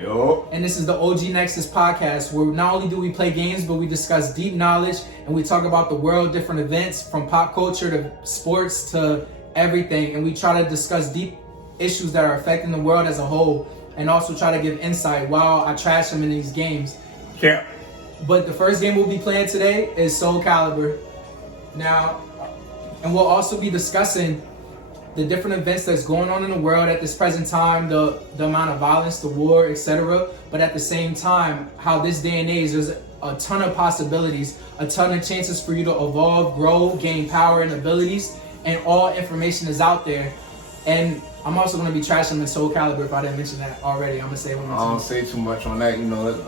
Yo. And this is the OG Nexus podcast, where not only do we play games, but we discuss deep knowledge and we talk about the world, different events, from pop culture to sports to everything. And we try to discuss deep issues that are affecting the world as a whole, and also try to give insight while I trash them in these games. Yeah. But the first game we'll be playing today is Soul Calibur. Now, and we'll also be discussing the different events that's going on in the world at this present time, the amount of violence, the war, etc. But at the same time, how this day and age, there's a ton of possibilities, a ton of chances for you to evolve, grow, gain power and abilities, and all information is out there. And I'm also going to be trashing the Soul Calibur if I didn't mention that already. I'm going to say one more time. I don't say too much on that,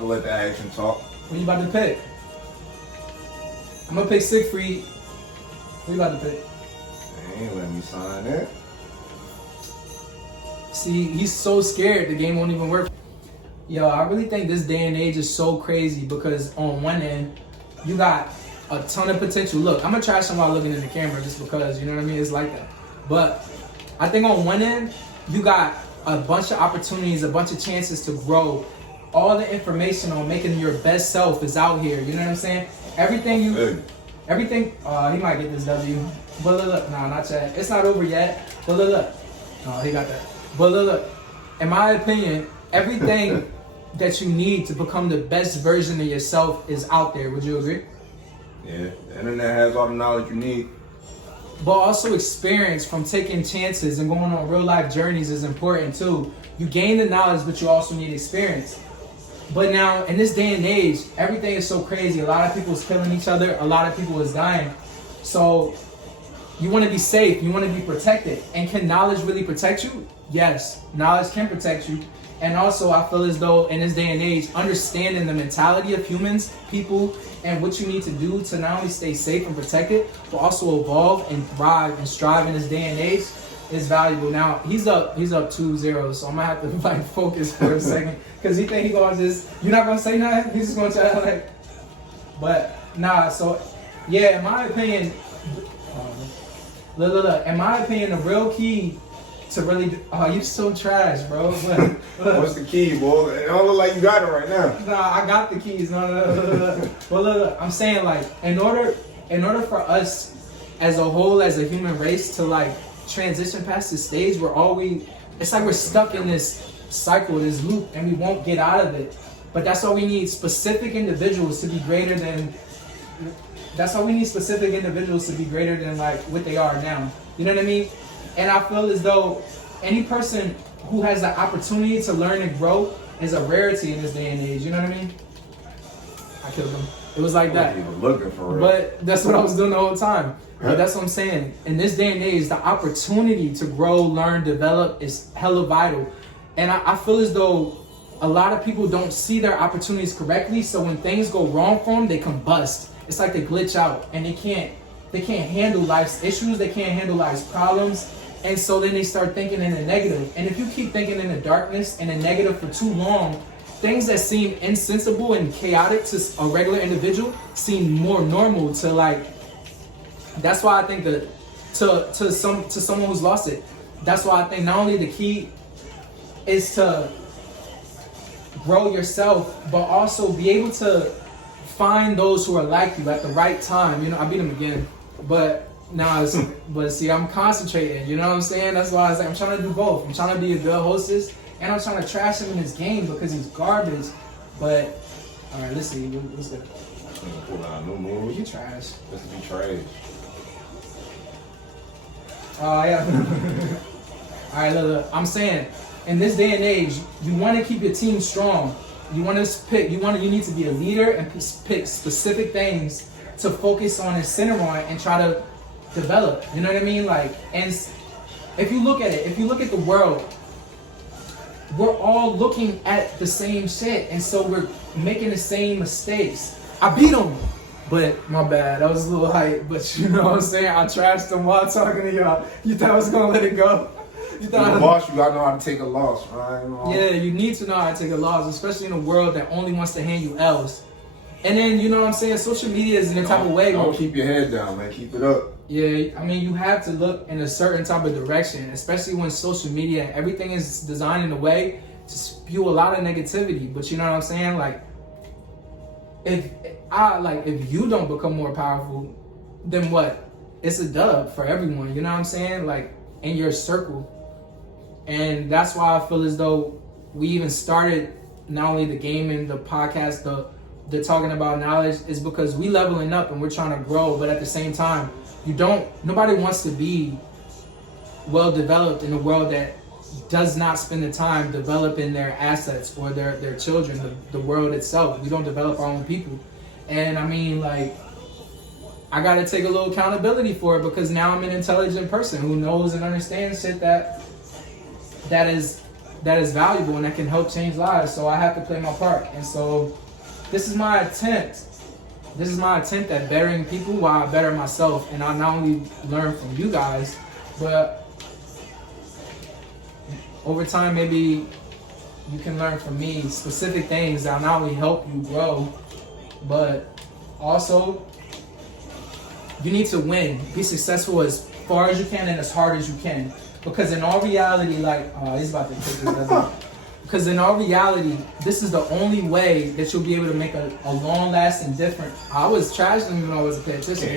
let the action talk. What you about to pick? I'm going to pick Siegfried. What you about to pick? They ain't letting me sign it. See, he's so scared the game won't even work. Yo, I really think this day and age is so crazy because on one end, you got a ton of potential. Look, I'm gonna trash him while looking in the camera just because, you know what I mean? It's like that. But I think on one end, you got a bunch of opportunities, a bunch of chances to grow. All the information on making your best self is out here. You know what I'm saying? Everything, he might get this W. But look, nah, not yet. It's not over yet. But look. No, he got that. But look, in my opinion, everything that you need to become the best version of yourself is out there. Would you agree? Yeah, the internet has all the knowledge you need. But also experience from taking chances and going on real life journeys is important too. You gain the knowledge, but you also need experience. But now, in this day and age, everything is so crazy. A lot of people is killing each other. A lot of people is dying. So you want to be safe. You want to be protected. And can knowledge really protect you? Yes, knowledge can protect you. And also, I feel as though in this day and age, understanding the mentality of humans, people, and what you need to do to not only stay safe and protected, but also evolve and thrive and strive in this day and age is valuable. Now, he's up 2-0, so I'm gonna have to focus for a second. Cause he think he gonna you're not gonna say nothing? He's just gonna try but nah, so yeah, in my opinion, look, in my opinion, the real key to really, you so trash, bro. What's the key, boy? It don't look like you got it right now. Nah, I got the keys. No. Well, look, I'm saying like, in order for us as a whole, as a human race, to transition past this stage where it's like we're stuck in this cycle, this loop, and we won't get out of it. But that's why we need specific individuals to be greater than. That's why we need specific individuals to be greater than what they are now. You know what I mean? And I feel as though any person who has the opportunity to learn and grow is a rarity in this day and age. You know what I mean? I killed him. It was like that. You were looking for it. But that's what I was doing the whole time. But that's what I'm saying. In this day and age, the opportunity to grow, learn, develop is hella vital. And I feel as though a lot of people don't see their opportunities correctly. So when things go wrong for them, they combust. It's like they glitch out and they can't handle life's issues. They can't handle life's problems. And so then they start thinking in the negative. And if you keep thinking in the darkness and the negative for too long, things that seem insensible and chaotic to a regular individual seem more normal to that's why I think that to someone who's lost it, that's why I think not only the key is to grow yourself, but also be able to find those who are like you at the right time. You know, I beat him again, but but see, I'm concentrating. You know what I'm saying? That's why I'm trying to do both. I'm trying to be a good hostess, and I'm trying to trash him in his game because he's garbage. But all right, let's see. What's that? Pull out new moves. You trash. This is trash. Oh yeah. All right, look. I'm saying, in this day and age, you want to keep your team strong. You want to pick. You need to be a leader and pick specific things to focus on and center on and try to develop. You know what I mean? And if you look at it, if you look at the world, we're all looking at the same shit, and so we're making the same mistakes. I beat him, but my bad. That was a little hype, but you know what I'm saying? I trashed him while talking to y'all. You thought I was gonna let it go? You thought boss, you gotta know how to take a loss, right? Yeah, you need to know how to take a loss, especially in a world that only wants to hand you L's. And then, you know what I'm saying, social media is in a type of way. Don't keep your head down, man. Keep it up. Yeah, I mean, you have to look in a certain type of direction, especially when social media, everything is designed in a way spew a lot of negativity. But you know what I'm saying? Like, if you don't become more powerful, then what? It's a dub for everyone. You know what I'm saying? Like, in your circle. And that's why I feel as though we even started not only the gaming, the podcast, the talking about knowledge, is because we leveling up and we're trying to grow. But at the same time, nobody wants to be well developed in a world that does not spend the time developing their assets or their children, the world itself. We don't develop our own people. And I mean, like, I gotta take a little accountability for it, because now I'm an intelligent person who knows and understands shit that is valuable and that can help change lives. So I have to play my part. And so this is my attempt. This is my attempt at bettering people while I better myself. And I not only learn from you guys, but over time, maybe you can learn from me specific things that will not only help you grow, but also you need to win. Be successful as far as you can and as hard as you can. Because in all reality, like, he's about to take this, doesn't he? Because in all reality, this is the only way that you'll be able to make a long-lasting difference. I was trashing him when I wasn't paying attention.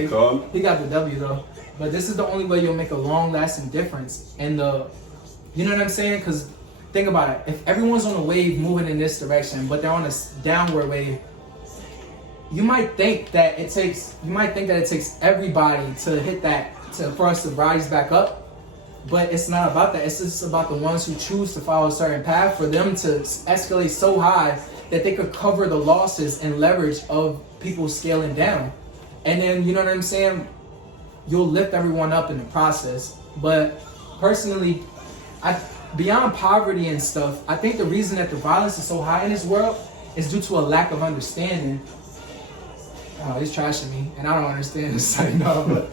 He got the W though. But this is the only way you'll make a long-lasting difference. And you know what I'm saying? Because think about it. If everyone's on a wave moving in this direction, but they're on a downward wave, you might think that it takes everybody to hit that for us to rise back up. But it's not about that. It's just about the ones who choose to follow a certain path, for them to escalate so high that they could cover the losses and leverage of people scaling down. And then, you know what I'm saying? You'll lift everyone up in the process. But personally, beyond poverty and stuff, I think the reason that the violence is so high in this world is due to a lack of understanding. Oh, he's trashing me, and I don't understand this. I know, but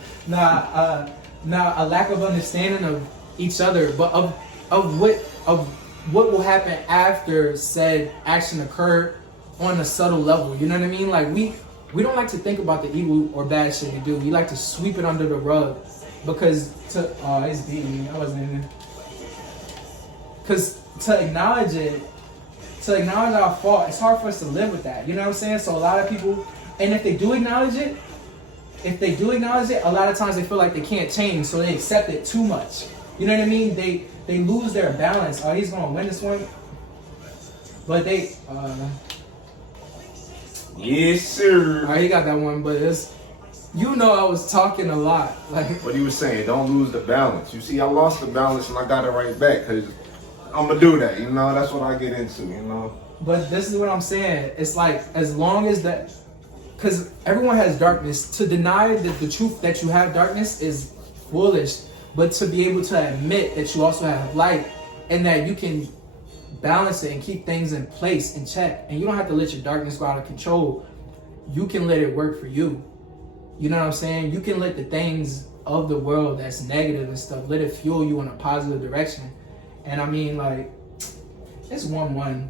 a lack of understanding of each other, but of what will happen after said action occurred on a subtle level. You know what I mean? Like, we don't like to think about the evil or bad shit we do. We like to sweep it under the rug, because it's beating me. I wasn't in there. Because to acknowledge our fault, it's hard for us to live with that. You know what I'm saying? So a lot of people, and if they do acknowledge it, a lot of times they feel like they can't change, so they accept it too much. You know what I mean? They lose their balance. Oh, he's gonna win this one. But yes, sir. He got that one, but it's, you know, I was talking a lot. Like, what he was saying, don't lose the balance. You see, I lost the balance and I got it right back, because I'm gonna do that. You know, that's what I get into. You know. But this is what I'm saying. It's like, as long as that. Because everyone has darkness. To deny the truth that you have darkness is foolish. But to be able to admit that you also have light, and that you can balance it and keep things in place and check. And you don't have to let your darkness go out of control. You can let it work for you. You know what I'm saying? You can let the things of the world that's negative and stuff, let it fuel you in a positive direction. And I mean, like, it's 1-1.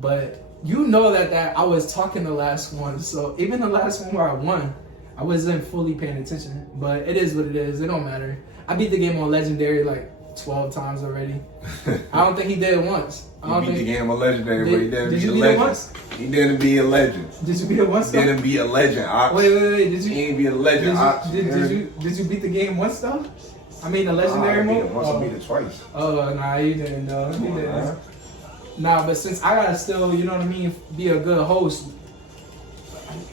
But you know that I was talking the last one, so even the last one where I won, I wasn't fully paying attention. But it is what it is. It don't matter. I beat the game on Legendary like 12 times already. I don't think he did it once. He beat the game on Legendary, but he didn't beat a legend. legend. Once? He didn't be a legend. Did you beat it once? He didn't be a legend. Wait. Did you? He ain't be a legend. Did you beat the game once though? I mean, the Legendary mode. I beat it twice. Oh, nah, you didn't know. You didn't. Nah, but since I gotta still, you know what I mean, be a good host,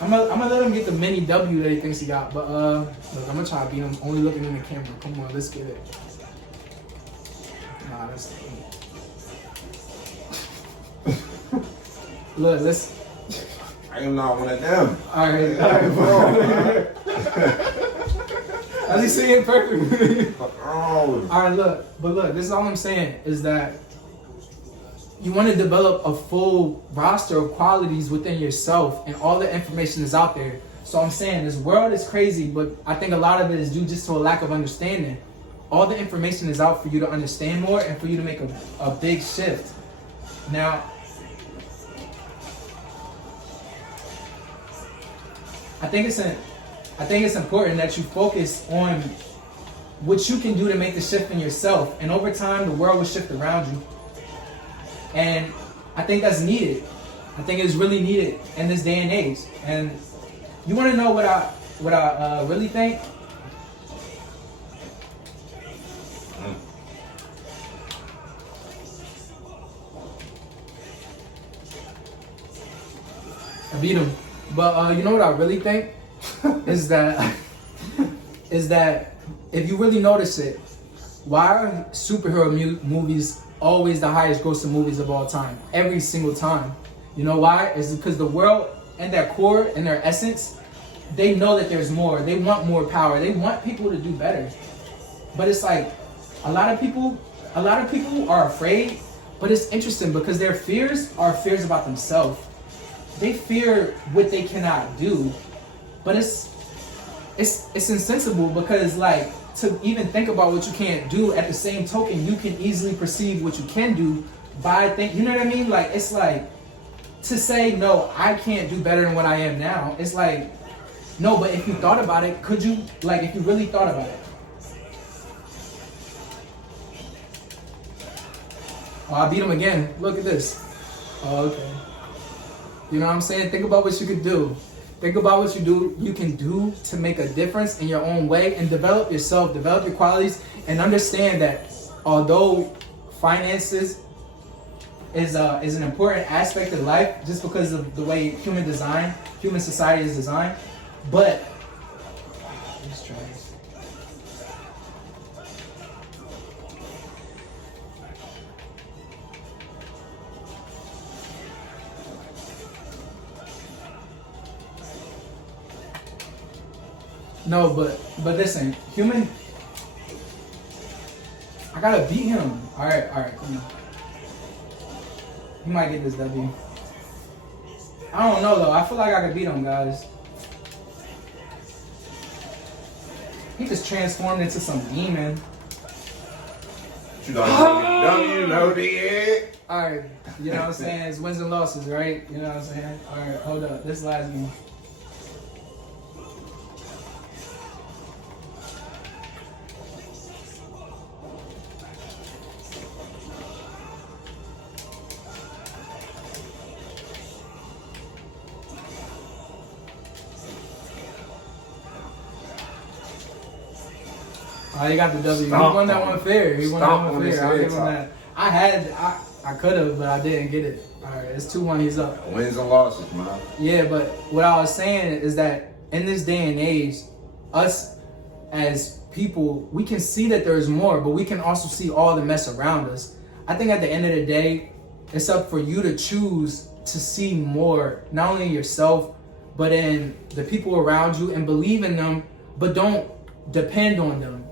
I'm gonna let him get the mini W that he thinks he got. But look, I'm gonna try to beat him. Only looking in the camera. Come on, let's get it. Nah, that's. Look, let's. I am not one of them. All right, bro. As he saying perfect. All right, look, this is all I'm saying is that you want to develop a full roster of qualities within yourself, and all the information is out there. So I'm saying this world is crazy, but I think a lot of it is due just to a lack of understanding. All the information is out for you to understand more and for you to make a big shift. Now, I think it's important that you focus on what you can do to make the shift in yourself, and over time the world will shift around you. And I think that's needed. I think it's really needed in this day and age. And you want to know what I really think? I beat him. But you know what I really think? is that if you really notice it, why are superhero movies always the highest grossing movies of all time? Every single time. You know why? It's because the world and their core and their essence, they know that there's more. They want more power. They want people to do better. But it's like a lot of people are afraid, but it's interesting because their fears are fears about themselves. They fear what they cannot do. But it's insensible because like to even think about what you can't do, at the same token you can easily perceive what you can do by you know what I mean? Like it's like to say no, I can't do better than what I am now. It's like no, but if you thought about it, could you, like if you really thought about it? Oh, I beat him again. Look at this. Oh, okay. You know what I'm saying? Think about what you could do. Think about what you can do to make a difference in your own way and develop yourself, develop your qualities, and understand that although finances is an important aspect of life just because of the way human society is designed, but let's try this. No, but listen, I gotta beat him. All right, come on. He might get this W. I don't know though. I feel like I could beat him, guys. He just transformed into some demon. You know it. All right, you know what I'm saying? It's wins and losses, right? You know what I'm saying? All right, hold up. This last game. Oh, he got the W. He won that one fair. He won that one fair. I'll give him that. I could have, but I didn't get it. All right, it's 2-1. He's up. Wins and losses, man. Yeah, but what I was saying is that in this day and age, us as people, we can see that there's more, but we can also see all the mess around us. I think at the end of the day, it's up for you to choose to see more, not only in yourself, but in the people around you, and believe in them, but don't depend on them.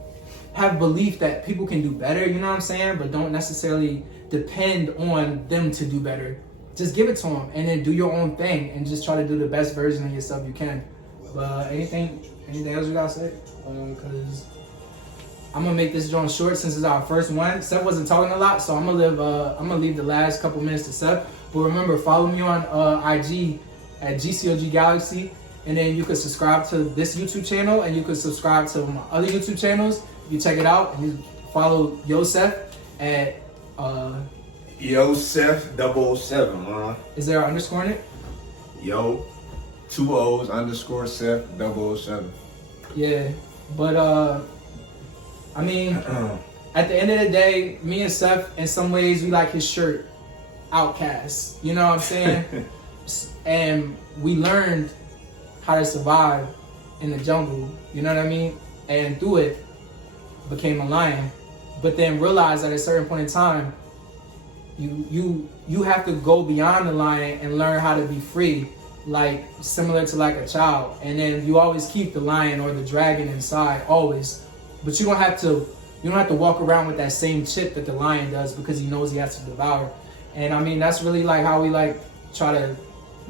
Have belief that people can do better, you know what I'm saying? But don't necessarily depend on them to do better. Just give it to them and then do your own thing and just try to do the best version of yourself you can. But anything else you gotta say? Because I'm gonna make this joint short since it's our first one. Seth wasn't talking a lot, so I'm gonna leave the last couple minutes to Seth. But remember, follow me on IG at GCOG Galaxy, and then you can subscribe to this YouTube channel and you can subscribe to my other YouTube channels. You check it out and you follow Yosef at Yosef007, man. Is there an underscore in it? Yo, 2 O's _ Seth 007. Yeah, but I mean, at the end of the day, me and Seth, in some ways, we like his shirt, Outcast. You know what I'm saying? And we learned how to survive in the jungle. You know what I mean? And through it, became a lion. But then realized at a certain point in time, you have to go beyond the lion and learn how to be free, like similar to like a child. And then you always keep the lion or the dragon inside, always. But you don't have to walk around with that same chip that the lion does, because he knows he has to devour. And I mean, that's really like how we like try to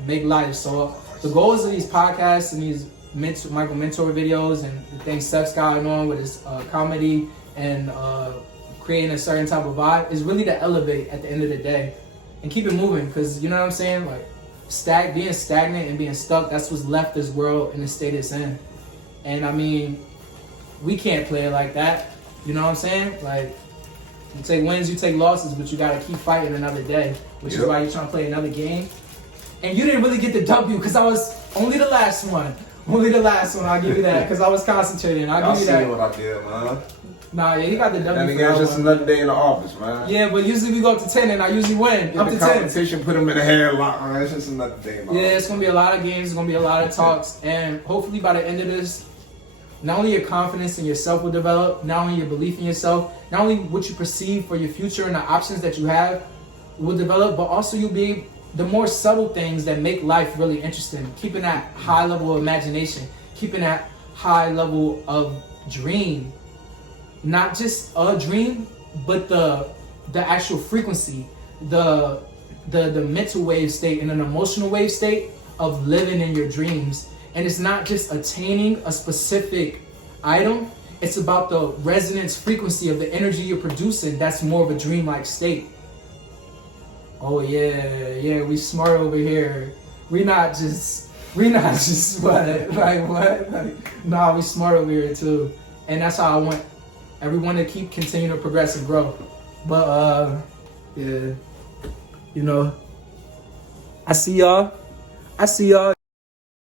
make life. So the goals of these podcasts and these Michael Mentor videos and the things Steph's got on with his comedy and creating a certain type of vibe is really to elevate at the end of the day and keep it moving, because you know what I'm saying, like being stagnant and being stuck, that's what's left this world in the state it's in. And I mean, we can't play it like that, you know what I'm saying? Like, You take wins, you take losses, but you gotta keep fighting another day, which is Yep. why you're trying to play another game. And you didn't really get the W because I was only the last one. Only the last one, I'll give you that, because I was concentrating. I'll Y'all give you see that. what I did, man. Nah, yeah, he got the W. And for again, it's that just one. another day in the office, man. Yeah, but usually we go up to 10 and I usually win. Get Up the to 10. competition, put them in a headlock, man. It's just another day in the Yeah, office. it's gonna be a lot of games, it's gonna be a lot of talks, and hopefully by the end of this, not only your confidence in yourself will develop, not only your belief in yourself, not only what you perceive for your future and the options that you have will develop, but also you'll be the more subtle things that make life really interesting. Keeping that high level of imagination, keeping that high level of dream. Not just a dream, but the actual frequency, the mental wave state and an emotional wave state of living in your dreams. And it's not just attaining a specific item, it's about the resonance frequency of the energy you're producing. That's more of a dreamlike state. Oh yeah, we smart over here. We not just what? Like what? Like, nah, we smart over here too. And that's how I want everyone to keep continuing to progress and grow. But yeah, you know, I see y'all.